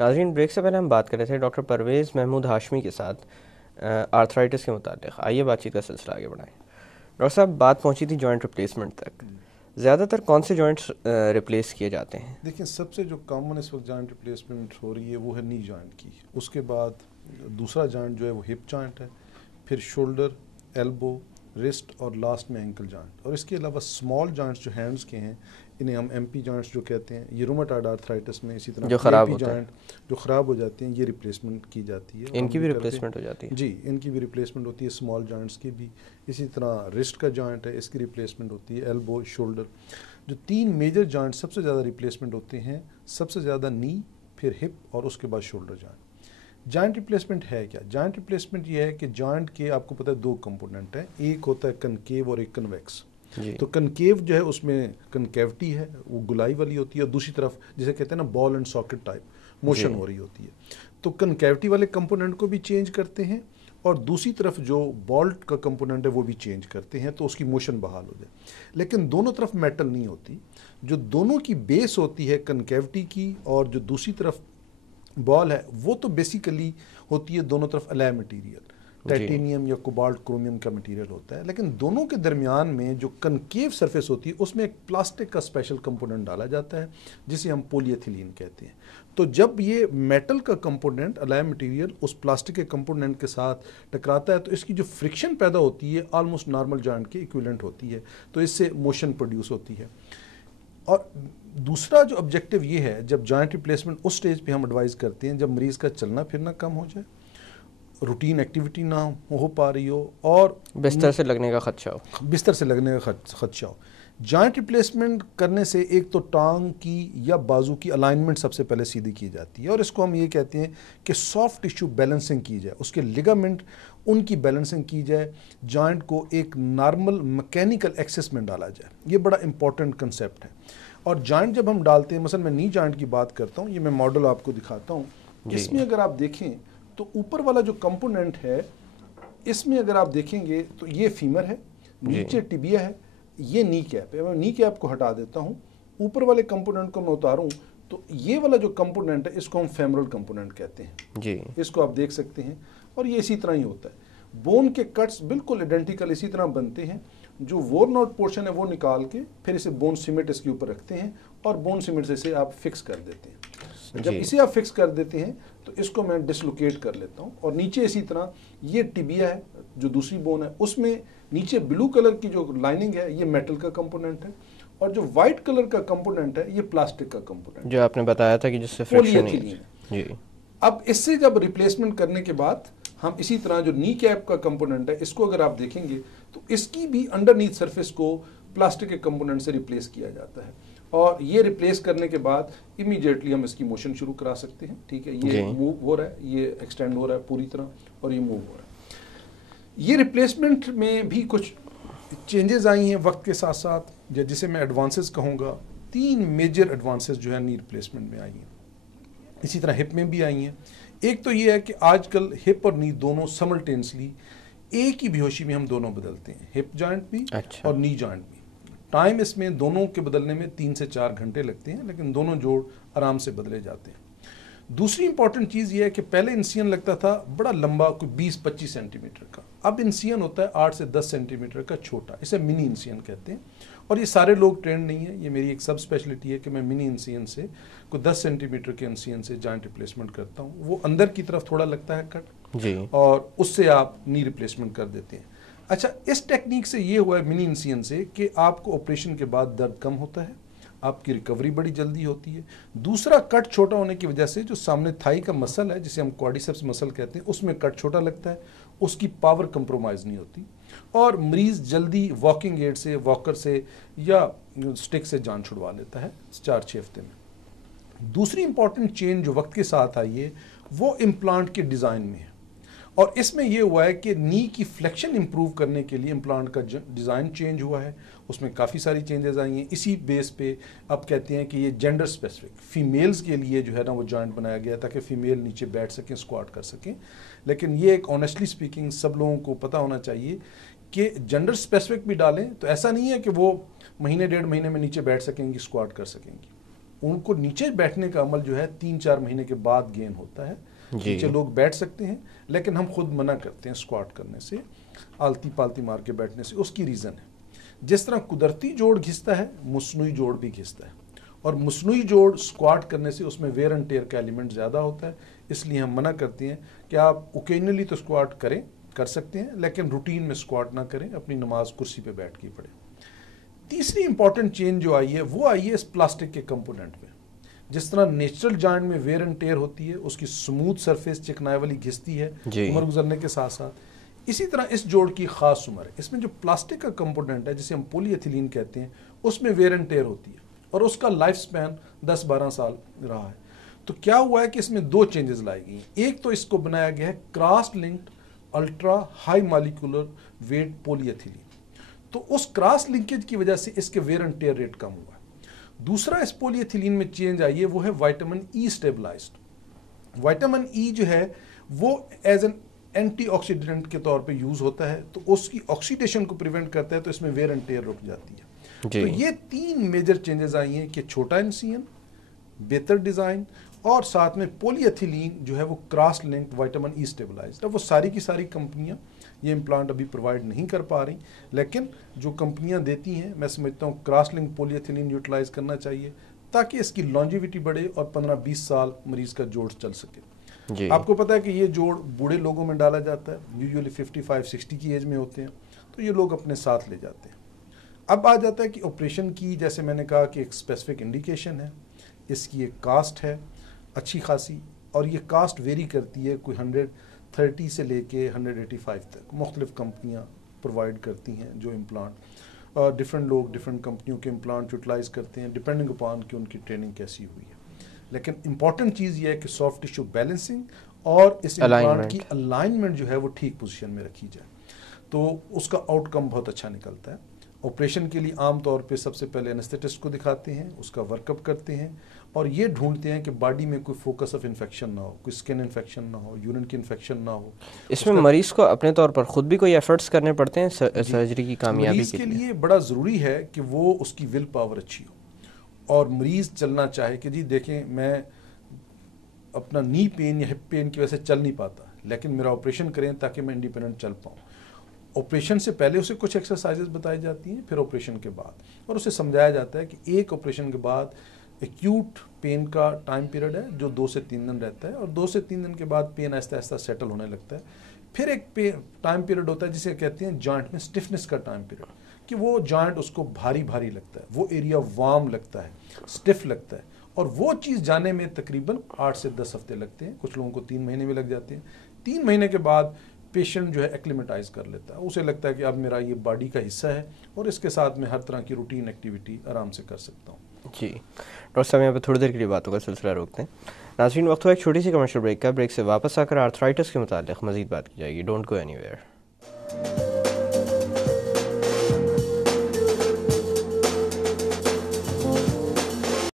ناظرین، بریک سے پہلے ہم بات کر رہے تھے ڈاکٹر پرویز محمود ہاشمی کے ساتھ آرتھرائٹس کے متعلق. آئیے بات چیت کا سلسلہ آگے بڑھائیں. ڈاکٹر صاحب، بات پہنچی تھی جوائنٹ ریپلیسمنٹ تک. زیادہ تر کون سے جوائنٹس ریپلیس کیے جاتے ہیں؟ دیکھیں، سب سے جو کامن اس وقت جوائنٹ ریپلیسمنٹ ہو رہی ہے وہ ہے نی جوائنٹ کی. اس کے بعد دوسرا جوائنٹ جو ہے وہ ہپ جوائنٹ ہے، پھر شولڈر، ایلبو، رسٹ اور لاسٹ میں اینکل جوائنٹ. اور اس کے علاوہ اسمال جوائنٹس جو ہینڈس کے ہیں انہیں ہم ایم پی جوائنٹس جو کہتے ہیں. یہ روماٹائڈ آرتھرائٹس میں اسی طرح جو پی خراب پی ہوتے ہیں، جوائنٹ جو خراب ہو جاتے ہیں، یہ ریپلیسمنٹ کی جاتی ہے. ان کی بھی ریپلیسمنٹ ہو جاتی ہے؟ جی، ان کی بھی ریپلیسمنٹ ہوتی ہے، اسمال جوائنٹس کی بھی. اسی طرح رسٹ کا جوائنٹ ہے، اس کی ریپلیسمنٹ ہوتی ہے. ایلبو، شولڈر، جو 3 میجر جوائنٹ سب سے زیادہ ریپلیسمنٹ ہوتے ہیں، سب سے زیادہ نی، پھر ہپ اور اس کے بعد شولڈر جوائنٹ. جوائنٹ ریپلیسمنٹ ہے کیا؟ جوائنٹ ریپلیسمنٹ یہ ہے کہ جوائنٹ کے آپ کو پتہ ہے 2 کمپوننٹ ہیں. ایک ہوتا ہے کنکیو اور ایک کنویکس. جی. تو کنکیو جو ہے اس میں کنکیوٹی ہے، وہ گلائی والی ہوتی ہے، اور دوسری طرف جسے کہتے ہیں نا ball and socket type motion ہو رہی ہوتی ہے. تو کنکیوٹی والے کمپوننٹ کو بھی چینج کرتے ہیں، اور دوسری طرف جو بالٹ کا کمپوننٹ ہے وہ بھی چینج کرتے ہیں، تو اس کی موشن بحال ہو جائے. لیکن دونوں طرف میٹل نہیں ہوتی. جو دونوں کی بیس ہوتی ہے کنکیوٹی کی اور جو دوسری طرف بال ہے، وہ تو بیسیکلی ہوتی ہے دونوں طرف الائے مٹیریل، ٹائٹینیم یا کوبالٹ کرومیم کا مٹیریل ہوتا ہے. لیکن دونوں کے درمیان میں جو کنکیو سرفیس ہوتی ہے اس میں ایک پلاسٹک کا اسپیشل کمپوننٹ ڈالا جاتا ہے جسے ہم پولی ایتھیلین کہتے ہیں. تو جب یہ میٹل کا کمپوننٹ الائے مٹیریل اس پلاسٹک کے کمپوننٹ کے ساتھ ٹکراتا ہے تو اس کی جو فرکشن پیدا ہوتی ہے آلموسٹ نارمل جوائنٹ کے ایکویلنٹ ہوتی ہے. تو اس سے موشن پروڈیوس ہوتی ہے. اور دوسرا جو آبجیکٹیو یہ ہے، جب جوائنٹ ریپلیسمنٹ اس سٹیج پہ ہم ایڈوائز کرتے ہیں جب مریض کا چلنا پھرنا کم ہو جائے، روٹین ایکٹیویٹی نہ ہو پا رہی ہو، اور بستر سے لگنے کا خدشہ ہو. جوائنٹ ریپلیسمنٹ کرنے سے ایک تو ٹانگ کی یا بازو کی الائنمنٹ سب سے پہلے سیدھی کی جاتی ہے، اور اس کو ہم یہ کہتے ہیں کہ سافٹ ٹیشو بیلنسنگ کی جائے، اس کے لیگامنٹ ان کی بیلنسنگ کی جائے، جوائنٹ کو ایک نارمل میکینیکل ایکسس میں ڈالا جائے. یہ بڑا امپورٹنٹ کنسیپٹ ہے. اور جوائنٹ جب ہم ڈالتے ہیں، مثلا میں نی جوائنٹ کی بات کرتا ہوں، یہ میں ماڈل آپ کو دکھاتا ہوں. اس میں اگر آپ دیکھیں تو اوپر والا جو کمپوننٹ ہے، اس میں اگر آپ دیکھیں گے تو یہ فیمر ہے، نیچے ٹیبیا ہے، یہ نی کیپ ہے. میں نی کیپ کو ہٹا دیتا ہوں، اوپر والے کمپوننٹ کو میں اتاروں تو یہ والا جو کمپوننٹ ہے اس کو ہم فیمرل کمپوننٹ کہتے ہیں. جی. اس کو آپ دیکھ سکتے ہیں، اور یہ اسی طرح ہی ہوتا ہے. بون کے کٹس بالکل ایڈنٹیکل اسی طرح بنتے ہیں. جو وورن آؤٹ پورشن ہے وہ نکال کے پھر اسے بون سیمنٹ اس کے اوپر رکھتے ہیں، اور بون سیمنٹ سے اسے آپ فکس کر دیتے ہیں. جب اسے آپ فکس کر دیتے ہیں تو اس کو میں ڈسلوکیٹ کر لیتا ہوں، اور نیچے اسی طرح یہ ٹیبیا ہے جو دوسری بون ہے، اس میں نیچے بلو کلر کی جو لائننگ ہے یہ میٹل کا کمپوننٹ ہے، اور جو وائٹ کلر کا کمپوننٹ ہے یہ پلاسٹک کا کمپوننٹ جو آپ نے بتایا تھا کہ جس سے پولی ایتھیلین ہے. جی. اب اس سے جب ریپلیسمنٹ کرنے کے بعد ہم اسی طرح جو نی کیپ کا کمپوننٹ ہے اس کو اگر آپ دیکھیں گے تو اس کی بھی انڈر نیتھ سرفیس کو پلاسٹک کے کمپوننٹ سے ریپلیس کیا جاتا ہے. اور یہ ریپلیس کرنے کے بعد امیڈیٹلی ہم اس کی موشن شروع کرا سکتے ہیں. ٹھیک ہے، یہ موو ہو رہا ہے، یہ ایکسٹینڈ ہو رہا ہے پوری طرح، اور یہ موو ہو رہا ہے. یہ ریپلیسمنٹ میں بھی کچھ چینجز آئی ہیں وقت کے ساتھ ساتھ، جسے میں ایڈوانسز کہوں گا. 3 میجر ایڈوانسز جو ہے نی ریپلیسمنٹ میں آئی ہیں. اسی طرح ہپ میں بھی آئی ہیں. ایک تو یہ ہے کہ آج کل ہپ اور نی دونوں سملٹینسلی ایک ہی بیہوشی میں ہم دونوں بدلتے ہیں، ہپ جوائنٹ بھی اور نی جوائنٹ بھی. ٹائم اس میں دونوں کے بدلنے میں 3 سے 4 گھنٹے لگتے ہیں، لیکن دونوں جوڑ آرام سے بدلے جاتے ہیں. دوسری امپورٹنٹ چیز یہ ہے کہ پہلے انسین لگتا تھا بڑا لمبا، کوئی 20-25 سینٹی میٹر کا. اب انسین ہوتا ہے 8 سے 10 سینٹی میٹر کا چھوٹا، اسے منی انسین کہتے ہیں. اور یہ سارے لوگ ٹرینڈ نہیں ہیں، یہ میری ایک سب اسپیشلٹی ہے کہ میں منی انسین سے کوئی 10 سینٹی میٹر کے انسین سے جوائنٹ ریپلیسمنٹ کرتا ہوں. وہ اندر کی طرف تھوڑا لگتا ہے کٹ، جی، اور اس سے آپ نی ریپلیسمنٹ کر دیتے ہیں. اچھا، اس ٹیکنیک سے یہ ہوا ہے منی انسین سے کہ آپ کو آپریشن کے بعد درد کم ہوتا ہے، آپ کی ریکوری بڑی جلدی ہوتی ہے. دوسرا، کٹ چھوٹا ہونے کی وجہ سے جو سامنے تھائی کا مسل ہے جسے ہم کوارڈیسیپس مسل کہتے ہیں، اس میں کٹ چھوٹا لگتا ہے، اس کی پاور کمپرومائز نہیں ہوتی، اور مریض جلدی واکنگ ایڈ سے، واکر سے یا سٹک سے جان چھڑوا لیتا ہے 4-6 ہفتے میں. دوسری امپورٹنٹ چینج جو وقت کے ساتھ آئی ہے وہ امپلانٹ کے ڈیزائن میں ہے، اور اس میں یہ ہوا ہے کہ نی کی فلیکشن امپروو کرنے کے لیے امپلانٹ کا ڈیزائن چینج ہوا ہے. اس میں کافی ساری چینجز آئی ہیں. اسی بیس پہ اب کہتے ہیں کہ یہ جینڈر اسپیسیفک فیمیلز کے لیے جو ہے نا وہ جوائنٹ بنایا گیا تاکہ فیمیل نیچے بیٹھ سکیں، اسکواٹ کر سکیں. لیکن یہ ایک آنیسٹلی اسپیکنگ سب لوگوں کو پتہ ہونا چاہیے کہ جینڈر اسپیسیفک بھی ڈالیں تو ایسا نہیں ہے کہ وہ مہینے 1.5 مہینے میں نیچے بیٹھ سکیں گی، اسکواٹ کر سکیں گی. ان کو نیچے بیٹھنے کا عمل جو ہے 3-4 مہینے کے بعد گین ہوتا ہے. نیچے لوگ بیٹھ سکتے ہیں لیکن ہم خود منع کرتے ہیں اسکواٹ کرنے سے, آلتی پالتی مار کے بیٹھنے سے. اس کی ریزن ہے جس طرح قدرتی جوڑ گھستا ہے مصنوعی جوڑ بھی گھستا ہے, اور مصنوعی جوڑ اسکواٹ کرنے سے اس میں ویئر اینڈ ٹیئر کا ایلیمنٹ زیادہ ہوتا ہے, اس لیے ہم منع کرتے ہیں کہ آپ اوکیجنلی تو اسکواٹ کر سکتے ہیں لیکن روٹین میں اسکواٹ نہ کریں, اپنی نماز کرسی پہ بیٹھ کے پڑھیں. تیسری امپورٹنٹ چینج جو آئی ہے وہ آئی ہے اس پلاسٹک کے کمپوننٹ میں. جس طرح نیچرل جوائنٹ میں ویئر اینڈ ٹیئر ہوتی ہے, اس کی سموتھ سرفیس چکنائی والی گھستی ہے عمر گزرنے کے ساتھ ساتھ, اسی طرح اس جوڑ کی خاص عمر ہے. اس میں جو پلاسٹک کا کمپوننٹ ہے جسے ہم پولی ایتھیلین کہتے ہیں, اس میں ویئر اینڈ ٹیئر ہوتی ہے اور اس کا لائف سپین 10-12 سال رہا ہے. تو کیا ہوا ہے کہ اس میں 2 چینجز لائی گئی ہیں. ایک تو اس کو بنایا گیا ہے cross linked ultra high molecular weight polyethylene, تو اس کراس لنکیج کی وجہ سے اس کے ویئر اینڈ ٹیئر ریٹ کم ہوا ہے. دوسرا اس پولی ایتھیلین میں چینج آئی ہے وہ ہے وائٹامن ای اسٹیبلائزڈ. وائٹامن ای جو ہے وہ ایز این اینٹی آکسیڈنٹ کے طور پہ یوز ہوتا ہے, تو اس کی آکسیڈیشن کو پریونٹ کرتا ہے, تو اس میں ویئر اینڈ ٹیئر رک جاتی ہے. تو یہ 3 میجر چینجز آئی ہیں کہ چھوٹا NCN, بہتر ڈیزائن, اور ساتھ میں پولی ایتھیلین جو ہے وہ کراس لنکڈ وائٹامن ای اسٹیبلائزڈ. اب وہ ساری کی ساری کمپنیاں یہ امپلانٹ ابھی پرووائڈ نہیں کر پا رہی, لیکن جو کمپنیاں دیتی ہیں میں سمجھتا ہوں کراس لنک پولی ایتھیلین یوٹیلائز کرنا چاہیے تاکہ اس کی لانجیوٹی بڑھے اور 15-20 سال مریض کا جوڑ چل سکے. آپ کو پتا ہے کہ یہ جوڑ بوڑھے لوگوں میں ڈالا جاتا ہے, یوزولی 55-60 کی ایج میں ہوتے ہیں, تو یہ لوگ اپنے ساتھ لے جاتے ہیں. اب آ جاتا ہے کہ آپریشن کی, جیسے میں نے کہا کہ ایک اسپیسیفک انڈیکیشن ہے, اس کی ایک کاسٹ ہے اچھی خاصی, اور یہ کاسٹ ویری کرتی ہے, کوئی 130 سے لے کے 185 تک مختلف کمپنیاں پرووائڈ کرتی ہیں جو امپلانٹ, اور ڈفرینٹ لوگ ڈفرینٹ کمپنیوں کے امپلانٹ یوٹیلائز کرتے ہیں ڈپینڈنگ اپان کہ ان کی ٹریننگ کیسی ہوئی ہے. لیکن امپورٹنٹ چیز یہ ہے کہ سافٹ ٹیشو بیلنسنگ اور اس امپلانٹ کی الائنمنٹ جو ہے وہ ٹھیک پوزیشن میں رکھی جائے, تو اس کا آؤٹ کم بہت اچھا نکلتا ہے. آپریشن کے لیے عام طور پہ سب سے پہلے انسٹیٹسٹ کو دکھاتے ہیں, اس کا ورک اپ کرتے ہیں, اور یہ ڈھونڈتے ہیں کہ باڈی میں کوئی فوکس آف انفیکشن نہ ہو, کوئی اسکن انفیکشن نہ ہو, یورین کی انفیکشن نہ ہو. اس میں مریض کو اپنے طور پر خود بھی کوئی ایفرٹس کرنے پڑتے ہیں سرجری کی کامیابی کے لیے؟ مریض کے لیے بڑا ضروری ہے کہ وہ اس کی ول پاور اچھی ہو, اور مریض چلنا چاہے کہ جی دیکھیں میں اپنا نی پین یا ہپ پین کی وجہ سے چل نہیں پاتا, لیکن میرا آپریشن کریں تاکہ میں انڈیپینڈنٹ چل پاؤں. آپریشن سے پہلے اسے کچھ ایکسرسائزز بتائی جاتی ہیں, پھر آپریشن کے بعد, اور اسے سمجھایا جاتا ہے کہ ایک آپریشن کے بعد ایکیوٹ پین کا ٹائم پیریڈ ہے جو 2 سے 3 دن رہتا ہے, اور 2 سے 3 دن کے بعد پین آہستہ آہستہ سیٹل ہونے لگتا ہے. پھر ایک ٹائم پیریڈ ہوتا ہے جسے کہتے ہیں جوائنٹ میں اسٹفنس کا ٹائم پیریڈ, کہ وہ جوائنٹ اس کو بھاری بھاری لگتا ہے, وہ ایریا وارم لگتا ہے, اسٹف لگتا ہے, اور وہ چیز جانے میں تقریباً 8 سے 10 ہفتے لگتے ہیں, کچھ لوگوں کو 3 مہینے میں لگ جاتے ہیں. 3 مہینے کے بعد پیشنٹ جو ہے ایکلیمیٹائز کر لیتا ہے, اسے لگتا ہے کہ اب میرا یہ باڈی کا حصہ ہے اور اس کے ساتھ میں ہر طرح کی روٹین ایکٹیویٹی آرام سے کر سکتا ہوں. جی ڈاکٹر صاحب یہاں پہ تھوڑی دیر کے لیے باتوں کا سلسلہ روکتے ہیں. ناظرین وقت ہوا ایک چھوٹی سی کمرشل بریک کا, بریک سے واپس آ کر آرتھرائٹس کے متعلق مزید بات کی جائے گی. Don't go any where.